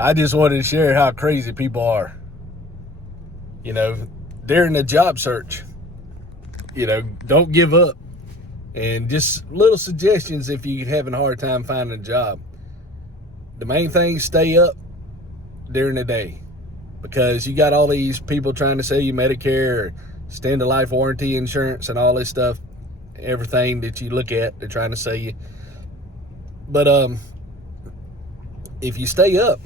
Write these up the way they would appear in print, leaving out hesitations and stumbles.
I just wanted to share how crazy people are. You know, during the job search, don't give up. And just little suggestions if you're having a hard time finding a job. The main thing, stay up during the day, because you got all these people trying to sell you Medicare or extended life warranty insurance and all this stuff. Everything that you look at, they're trying to sell you. But if you stay up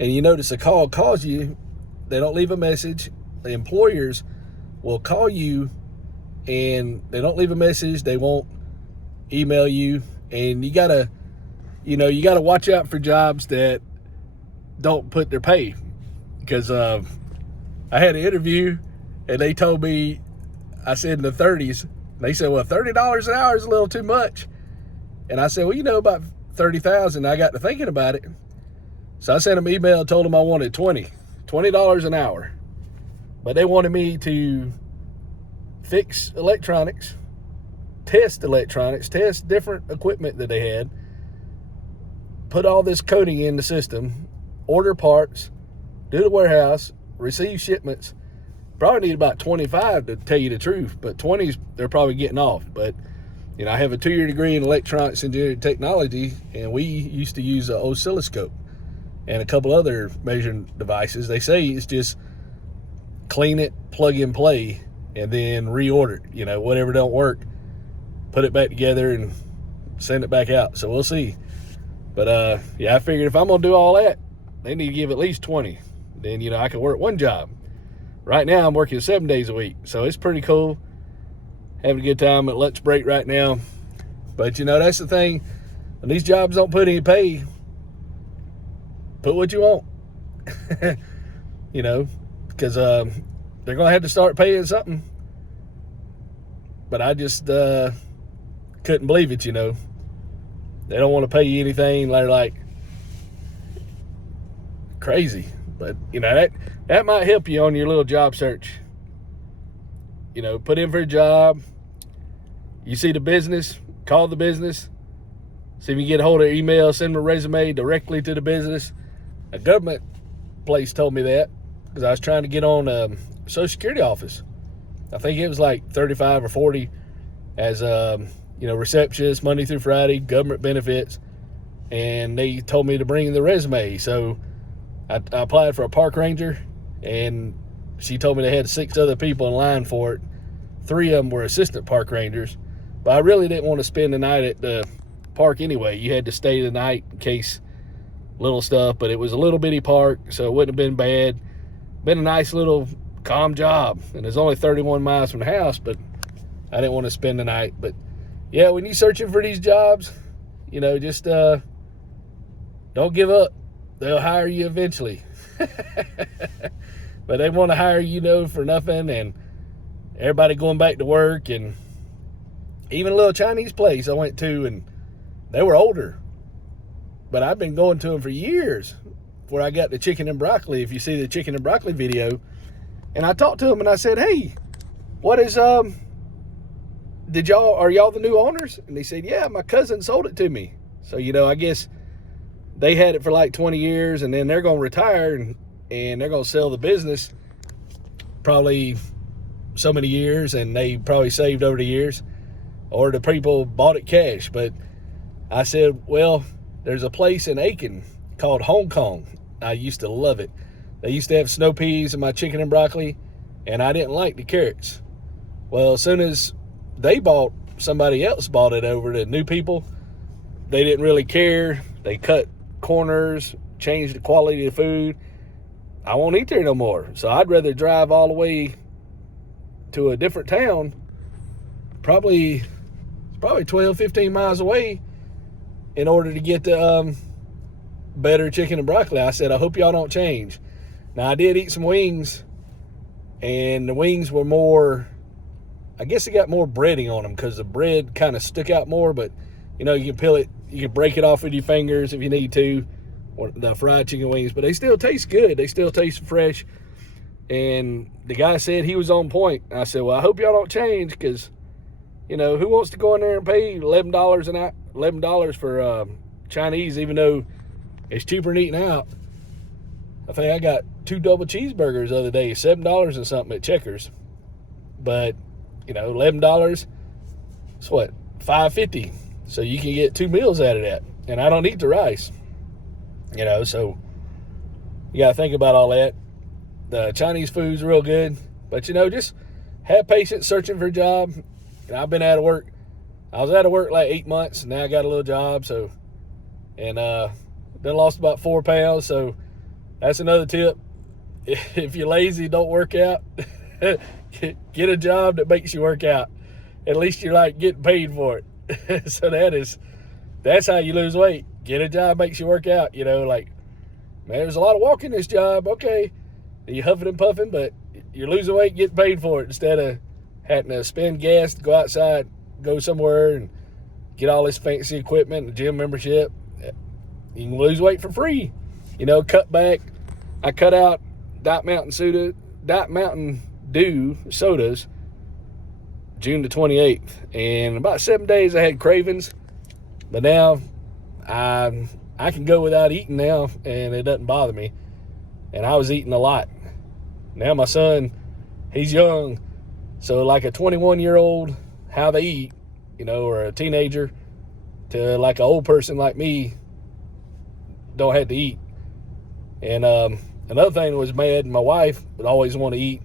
and you notice a call calls you, they don't leave a message. The employers will call you and they don't leave a message. They won't email you. And you gotta watch out for jobs that don't put their pay. Because I had an interview and they told me, I said in the 30s. They said, well, $30 an hour is a little too much. And I said, well, about 30,000. I got to thinking about it. So I sent them an email and told them I wanted $20 an hour. But they wanted me to fix electronics, test different equipment that they had, put all this coding in the system, order parts, do the warehouse, receive shipments. Probably need about 25 to tell you the truth, but 20s they're probably getting off. But I have a 2-year degree in electronics engineering technology, and we used to use an oscilloscope and a couple other measuring devices. They say it's just clean it, plug and play, and then reorder it. Whatever don't work, put it back together and send it back out. So we'll see. But I figured if I'm gonna do all that, they need to give at least 20. Then I can work one job. Right now, I'm working 7 days a week, so it's pretty cool. Having a good time at lunch break right now. But, that's the thing. When these jobs don't put any pay, put what you want. Because they're going to have to start paying something. But I just couldn't believe it, They don't want to pay you anything. They're like crazy. But, that might help you on your little job search. Put in for a job. You see the business, call the business. See if you can get a hold of their email, send them a resume directly to the business. A government place told me that because I was trying to get on Social Security office. I think it was like 35 or 40 as, receptionist, Monday through Friday, government benefits. And they told me to bring in the resume. So I applied for a park ranger, and she told me they had 6 other people in line for it. 3 of them were assistant park rangers. But I really didn't want to spend the night at the park anyway. You had to stay the night in case little stuff, but it was a little bitty park, so it wouldn't have been bad. Been a nice little calm job, and it's only 31 miles from the house, but I didn't want to spend the night. But yeah, when you're searching for these jobs, just don't give up. They'll hire you eventually. But they want to hire you, for nothing, and everybody going back to work. And even a little Chinese place I went to, and they were older. But I've been going to them for years before I got the chicken and broccoli, if you see the chicken and broccoli video. And I talked to them, and I said, hey, what is, are y'all the new owners? And they said, yeah, my cousin sold it to me. So, I guess they had it for like 20 years, and then they're going to retire, and they're going to sell the business probably so many years, and they probably saved over the years, or the people bought it cash. But I said, well, there's a place in Aiken called Hong Kong. I used to love it. They used to have snow peas in my chicken and broccoli, and I didn't like the carrots. Well, as soon as somebody else bought it over to new people, they didn't really care. They cut corners, changed the quality of the food. I won't eat there no more. So I'd rather drive all the way to a different town, probably 12, 15 miles away, in order to get the better chicken and broccoli. I said, I hope y'all don't change. Now, I did eat some wings, and the wings were more, I guess they got more breading on them because the bread kind of stuck out more, but, you can peel it, you can break it off with your fingers if you need to, or the fried chicken wings, but they still taste good. They still taste fresh. And the guy said he was on point. I said, well, I hope y'all don't change, because, who wants to go in there and pay $11 for Chinese, even though it's cheaper than eating out. I think I got 2 double cheeseburgers the other day, $7 and something at Checkers. But, $11, it's what, $5.50. So you can get 2 meals out of that. And I don't eat the rice. So you got to think about all that. The Chinese food's real good. But, just have patience searching for a job. I've been out of work. I was out of work like 8 months, and now I got a little job. So, and then lost about 4 pounds. So that's another tip. If you're lazy, don't work out. Get a job that makes you work out. At least you're like getting paid for it. So that's how you lose weight. Get a job makes you work out. Man, there's a lot of walking this job. Okay, you're huffing and puffing, but you're losing weight, getting paid for it instead of having to spend gas to go outside, go somewhere and get all this fancy equipment and gym membership. You can lose weight for free. Cut back. I cut out Diet Mountain Dew sodas June the 28th. And about 7 days I had cravings. But now I can go without eating now, and it doesn't bother me. And I was eating a lot. Now my son, he's young. So like a 21-year-old, how they eat, or a teenager, to like an old person like me, don't have to eat. And another thing was mad, my wife would always want to eat,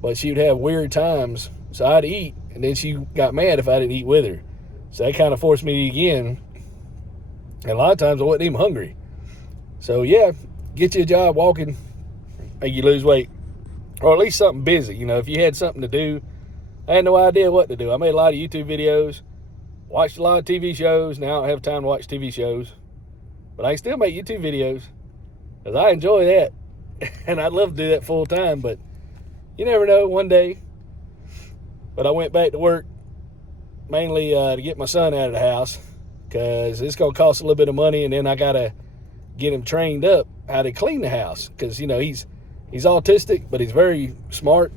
but she would have weird times. So I'd eat, and then she got mad if I didn't eat with her. So that kind of forced me to eat again. And a lot of times I wasn't even hungry. So yeah, get you a job walking, make you lose weight. Or at least something busy. If you had something to do. I had no idea what to do. I made a lot of YouTube videos, watched a lot of TV shows. Now I don't have time to watch TV shows. But I can still make YouTube videos because I enjoy that. And I'd love to do that full time, but you never know, one day. But I went back to work mainly to get my son out of the house because it's going to cost a little bit of money, and then I got to get him trained up how to clean the house because, he's autistic, but he's very smart.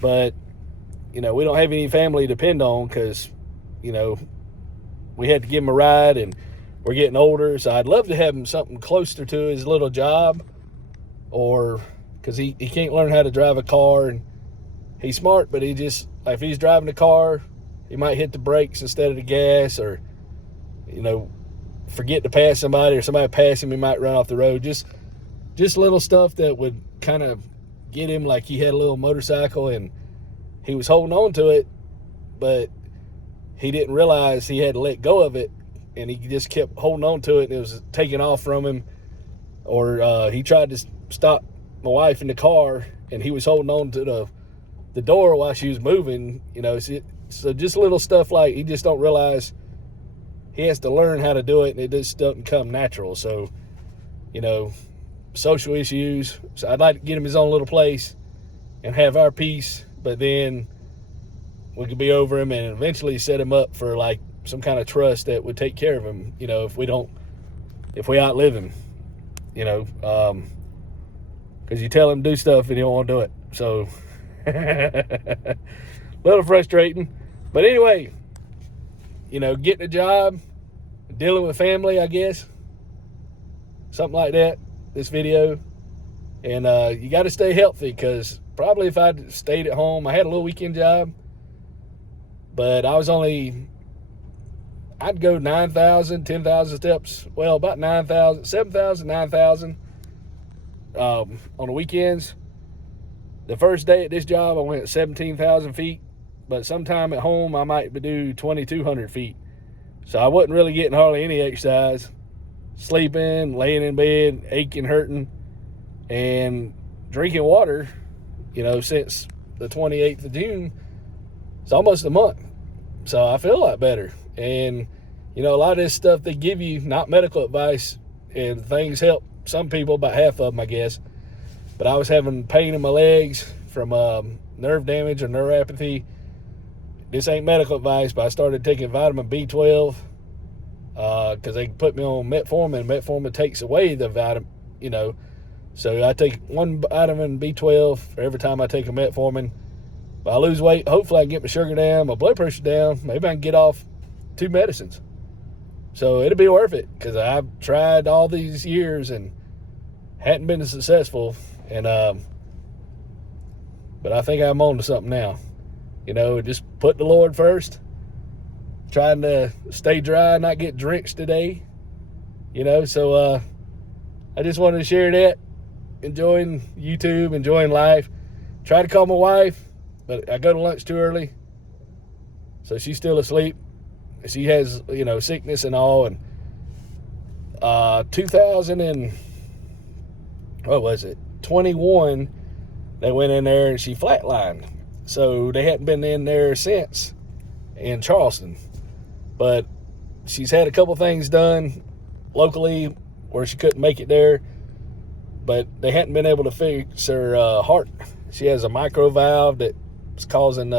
But, we don't have any family to depend on because, we had to give him a ride, and we're getting older. So I'd love to have him something closer to his little job, or because he can't learn how to drive a car, and he's smart, but he just, like, if he's driving a car, he might hit the brakes instead of the gas, or, forget to pass somebody, or somebody pass him, he might run off the road. Just little stuff that would kind of get him, like he had a little motorcycle and he was holding on to it, but he didn't realize he had to let go of it, and he just kept holding on to it, and it was taking off from him. Or he tried to stop my wife in the car, and he was holding on to the door while she was moving. So just little stuff like he just don't realize he has to learn how to do it, and it just doesn't come natural. So, social issues. So I'd like to get him his own little place and have our peace, but then we could be over him and eventually set him up for like some kind of trust that would take care of him, if we outlive him, because you tell him to do stuff and he don't want to do it. So a little frustrating, but anyway, getting a job, dealing with family, I guess, something like that, this video. And you got to stay healthy, because probably if I'd stayed at home, I had a little weekend job, but I'd go 9,000, 10,000 steps. Well, about 9,000, 7,000, 9,000 on the weekends. The first day at this job, I went 17,000 feet, but sometime at home, I might do 2,200 feet. So I wasn't really getting hardly any exercise. Sleeping, laying in bed, aching, hurting, and drinking water, since the 28th of June. It's almost a month. So I feel a lot better. And, a lot of this stuff they give you, not medical advice, and things help some people, about half of them, I guess. But I was having pain in my legs from nerve damage or neuropathy. This ain't medical advice, but I started taking vitamin B12 because they put me on metformin. Metformin takes away the vitamin, So I take one vitamin B12 for every time I take a metformin. But I lose weight. Hopefully I can get my sugar down, my blood pressure down. Maybe I can get off 2 medicines. So it'll be worth it, because I've tried all these years and hadn't been successful, and but I think I'm on to something now. Just put the Lord first, trying to stay dry, not get drenched today. So I just wanted to share that. Enjoying YouTube, enjoying life. Try to call my wife, but I go to lunch too early, so she's still asleep. She has, sickness and all. And 21, they went in there and she flatlined. So they hadn't been in there since in Charleston. But she's had a couple things done locally where she couldn't make it there. But they hadn't been able to fix her heart. She has a micro valve that's causing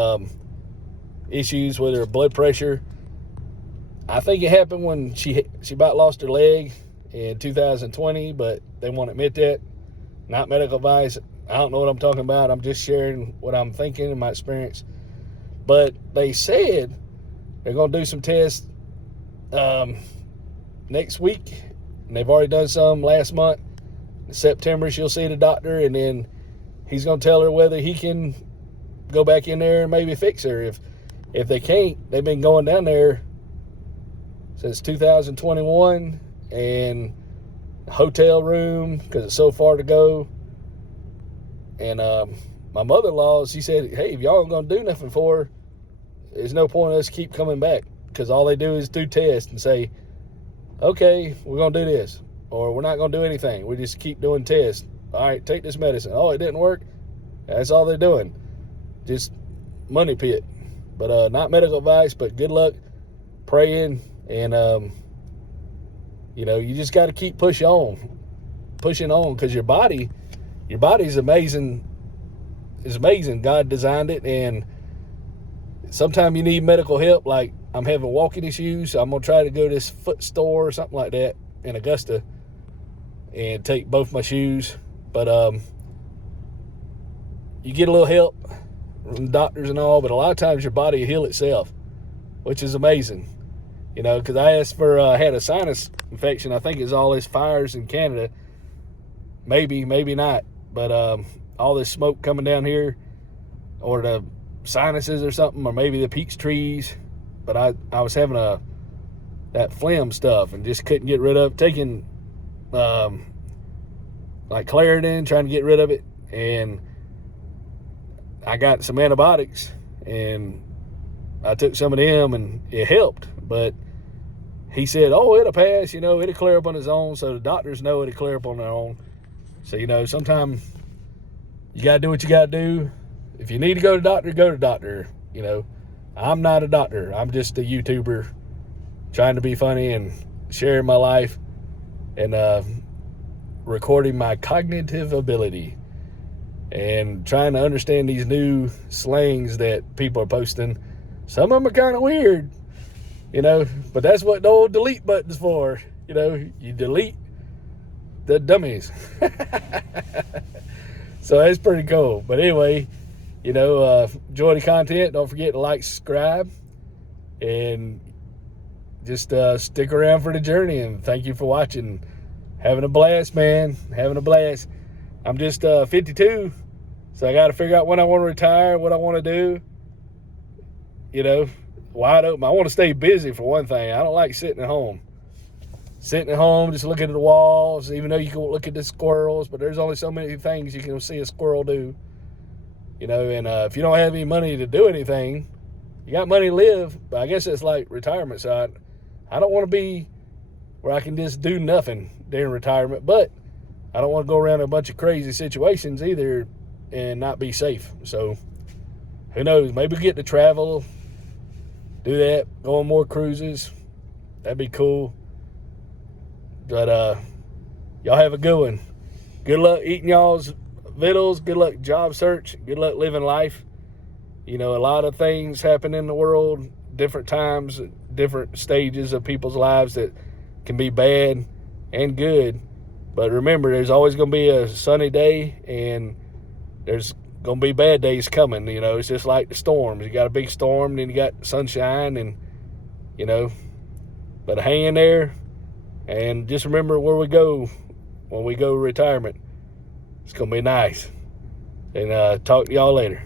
issues with her blood pressure. I think it happened when she about lost her leg in 2020, but they won't admit that. Not medical advice. I don't know what I'm talking about. I'm just sharing what I'm thinking and my experience. But they said they're going to do some tests next week, and they've already done some last month. In September, she'll see the doctor, and then he's going to tell her whether he can go back in there and maybe fix her. If they can't, they've been going down there since 2021, and hotel room because it's so far to go. And my mother-in-law, she said, hey, if y'all aren't going to do nothing for her, there's no point in us keep coming back, because all they do is do tests and say, okay, we're going to do this, or we're not going to do anything. We just keep doing tests. All right, take this medicine. Oh, it didn't work. That's all they're doing. Just money pit. But not medical advice, but good luck praying. And, you just got to keep pushing on, because your body's amazing. It's amazing. God designed it, and sometimes you need medical help. Like, I'm having walking issues, so I'm going to try to go to this foot store or something like that in Augusta and take both my shoes. But you get a little help from doctors and all, but a lot of times your body will heal itself, which is amazing. Because I asked for, had a sinus infection. I think it's all this fires in Canada. Maybe not. But all this smoke coming down here, or the sinuses or something, or maybe the peach trees. But I was having that phlegm stuff and just couldn't get rid of it. Taking like Claritin, trying to get rid of it. And I got some antibiotics, and I took some of them, and it helped. But he said, oh, it'll pass, it'll clear up on its own. So the doctors know it'll clear up on their own. So, sometimes you got to do what you got to do. If you need to go to doctor, go to doctor. I'm not a doctor. I'm just a YouTuber trying to be funny and sharing my life and recording my cognitive ability and trying to understand these new slangs that people are posting. Some of them are kind of weird, but that's what the old delete button's for. You delete the dummies. So that's pretty cool. But anyway, enjoy the content. Don't forget to like, subscribe, and just stick around for the journey. And thank you for watching. Having a blast, man. Having a blast. I'm just 52, so I got to figure out when I want to retire, what I want to do. Wide open. I want to stay busy, for one thing. I don't like sitting at home. Sitting at home, just looking at the walls, even though you can look at the squirrels, but there's only so many things you can see a squirrel do. And if you don't have any money to do anything, you got money to live, but I guess it's like retirement. So I don't want to be where I can just do nothing during retirement, but I don't want to go around in a bunch of crazy situations either and not be safe. So who knows? Maybe get to travel, do that, go on more cruises. That'd be cool. But y'all have a good one. Good luck eating y'all's vittles. Good luck job search. Good luck living life. A lot of things happen in the world, different times, different stages of people's lives that can be bad and good. But remember, there's always going to be a sunny day, and there's going to be bad days coming. It's just like the storms. You got a big storm, then you got sunshine, and but hang in there. And just remember, where we go, when we go retirement. It's going to be nice. And talk to y'all later.